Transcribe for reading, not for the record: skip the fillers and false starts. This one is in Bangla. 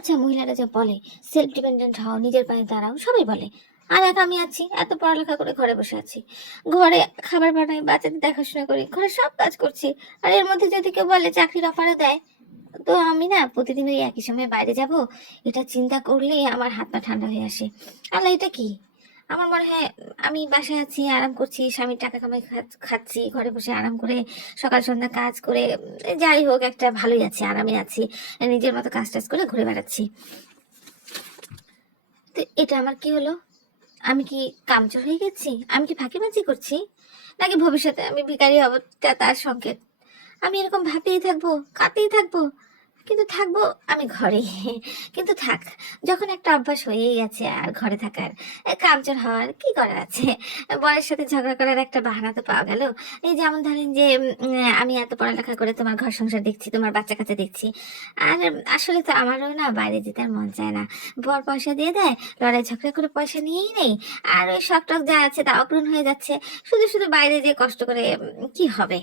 আচ্ছা, মহিলারা যে বলে সেলফ ডিপেন্ডেন্ট হও, নিজের পায়ে দাঁড়াও, সবাই বলে। আর এক আমি আছি, এত পড়ালেখা করে ঘরে বসে আছি। ঘরে খাবার বানাই, বাচ্চাদের দেখাশোনা করি, ঘরে সব কাজ করছি। আর এর মধ্যে যদি কেউ বলে চাকরির অফারও দেয়, তো আমি না প্রতিদিন ওই একই সময় বাইরে যাব, এটা চিন্তা করলেই আমার হাত পা ঠান্ডা হয়ে আসে। আল্লাহ, এটা কি? আমার মনে হয় আমি বাসায় আছি, আরাম করছি, স্বামীর টাকা কামাই খাচ্ছি, ঘরে বসে আরাম করে সকাল সন্ধ্যা কাজ করে, যাই হোক একটা ভালোই আছি, আরামে আছি, নিজের মতো কাজ টাজ করে ঘুরে বেড়াচ্ছি। তো এটা আমার কি হলো? আমি কি কামচোর হয়ে গেছি? আমি কি ফাঁকিবাজি করছি? নাকি ভবিষ্যতে আমি ভিখারি হব, তার সংকেত? আমি এরকম ভাবতেই থাকবো, কাঁদতেই থাকবো, কিন্তু থাকবো আমি ঘরে। কিন্তু থাক, যখন একটা অভ্যাস হয়েই গেছে আর ঘরে থাকার, কামচোর হওয়ার কি করার আছে? বরের সাথে ঝগড়া করার একটা বাহানা তো পাওয়া গেল। এই যেমন ধরেন যে আমি এত পড়ালেখা করে তোমার ঘর সংসার দেখছি, তোমার বাচ্চা কাচ্চা দেখছি, আর আসলে তো আমারও না বাইরে যেতে আর মন চায় না। বর পয়সা দিয়ে দেয়, লড়াই ঝগড়া করে পয়সা নিয়েই নেই, আর ওই শখ টখ যা আছে তা অপূরণ হয়ে যাচ্ছে। শুধু শুধু বাইরে যেয়ে কষ্ট করে কি হবে?